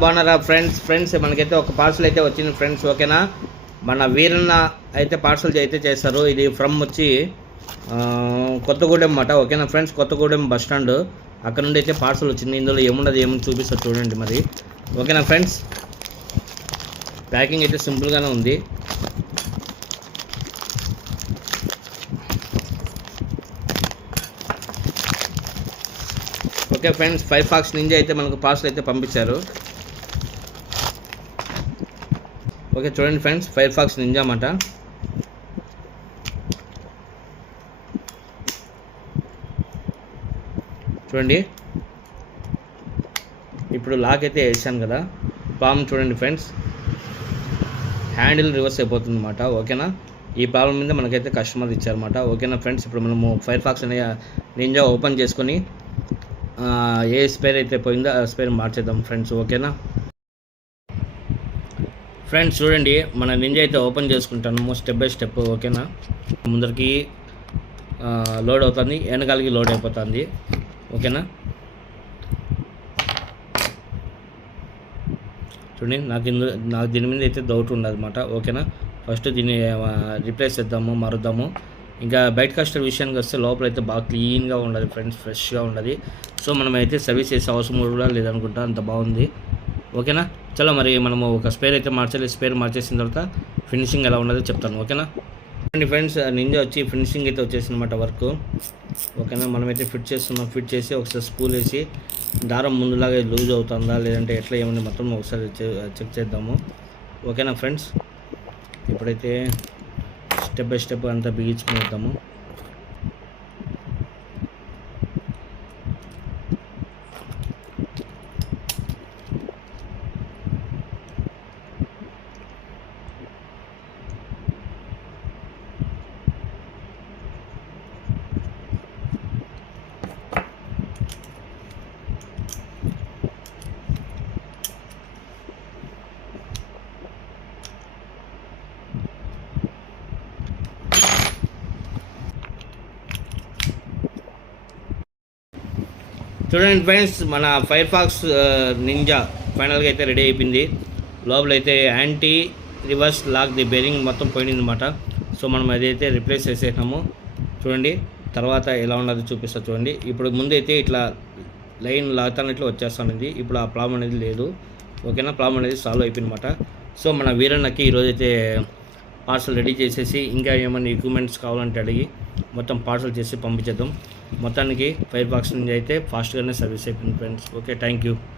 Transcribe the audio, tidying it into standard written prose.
బాగున్నారా ఫ్రెండ్స్ మనకైతే ఒక పార్సల్ అయితే వచ్చింది ఫ్రెండ్స్. ఓకేనా, మన వీరన్న అయితే పార్సల్ అయితే చేస్తారు. ఇది ఫ్రమ్ వచ్చి కొత్తగూడెం అన్నమాట. ఓకేనా ఫ్రెండ్స్, కొత్తగూడెం బస్ స్టాండ్ అక్కడ నుండి అయితే పార్సల్ వచ్చింది. ఇందులో ఏమున్నది ఏమని చూపిస్తా చూడండి మరి. ఓకేనా ఫ్రెండ్స్, ప్యాకింగ్ అయితే సింపుల్గానే ఉంది. ఓకే ఫ్రెండ్స్, ఫైర్ఫాక్స్ నింజా అయితే మనకు పార్సల్ అయితే పంపించారు. ఓకే చూడండి ఫ్రెండ్స్, ఫైర్ఫాక్స్ నింజా అన్నమాట. చూడండి, ఇప్పుడు లాక్ అయితే వేసాను కదా, ప్రాబ్లం చూడండి ఫ్రెండ్స్, హ్యాండిల్ రివర్స్ అయిపోతుంది అన్నమాట. ఓకేనా, ఈ ప్రాబ్లం మీద మనకైతే కస్టమర్ ఇచ్చారన్నమాట. ఓకేనా ఫ్రెండ్స్, ఇప్పుడు మనము ఫైర్ఫాక్స్ అనే నింజా ఓపెన్ చేసుకొని ఏ స్పేర్ అయితే పోయిందో ఆ స్పేర్ మార్చేద్దాం ఫ్రెండ్స్. ఓకేనా ఫ్రెండ్స్, చూడండి మన నింజా అయితే ఓపెన్ చేసుకుంటాము స్టెప్ బై స్టెప్. ఓకేనా, ముందరికి లోడ్ అవుతుంది, వెనకాలకి లోడ్ అయిపోతుంది. ఓకేనా, చూడండి, నాకు దీని మీద అయితే డౌట్ ఉండదు అనమాట. ఓకేనా, ఫస్ట్ దీన్ని రీప్లేస్ చేద్దాము, మారుద్దాము. ఇంకా బయట కస్టర్ విషయానికి వస్తే లోపల అయితే బాగా క్లీన్గా ఉండదు ఫ్రెండ్స్, ఫ్రెష్గా ఉండదు. సో మనం అయితే సర్వీస్ చేసే అవసరం కూడా లేదనుకుంటా, అంత బాగుంది. ఓకేనా, చలో మరి మనము ఒక స్పేర్ అయితే మార్చాలి. స్పేర్ మార్చేసిన తర్వాత ఫినిషింగ్ ఎలా ఉండదో చెప్తాను. ఓకేనా ఫ్రెండ్స్, నింజా వచ్చి ఫినిషింగ్ అయితే వచ్చేసిందన్నమాట వర్క్. ఓకేనా, మనమైతే ఫిట్ చేస్తున్నాం. ఫిట్ చేసి ఒకసారి స్పూల్ వేసి దారం ముందులాగా లూజ్ అవుతుందా లేదంటే ఎట్లా ఏమన్నా మొత్తం ఒకసారి చెక్ చేద్దాము. ఓకేనా ఫ్రెండ్స్, ఇప్పుడైతే స్టెప్ బై స్టెప్ అంతా బిగించుకునేద్దాము. చూడండి ఫ్రెండ్స్, మన ఫైర్ఫాక్స్ నింజా ఫైనల్గా అయితే రెడీ అయిపోయింది. లోపల అయితే anti reverse lock the bearing మొత్తం పోయింది అనమాట. సో మనం అదైతే రిప్లేస్ చేసేసాము. చూడండి తర్వాత ఎలా ఉన్నది చూపిస్తా చూడండి. ఇప్పుడు ముందైతే ఇట్లా లైన్ లాగుతానట్లు వచ్చేస్తానండి. ఇప్పుడు ఆ ప్రాబ్లం అనేది లేదు. ఓకేనా, ప్రాబ్లం అనేది సాల్వ్ అయిపోయింది అనమాట. సో మన వీరన్నకి ఈరోజైతే పార్సల్ రెడీ చేసేసి ఇంకా ఏమైనా ఎక్విప్మెంట్స్ కావాలంటే అడిగి మొత్తం పార్సల్ చేసి పంపించేద్దాం. మొత్తానికి ఫైర్ఫాక్స్ నుంచి అయితే ఫాస్ట్గానే సర్వీస్ అయిపోయింది ఫ్రెండ్స్. Okay, thank you.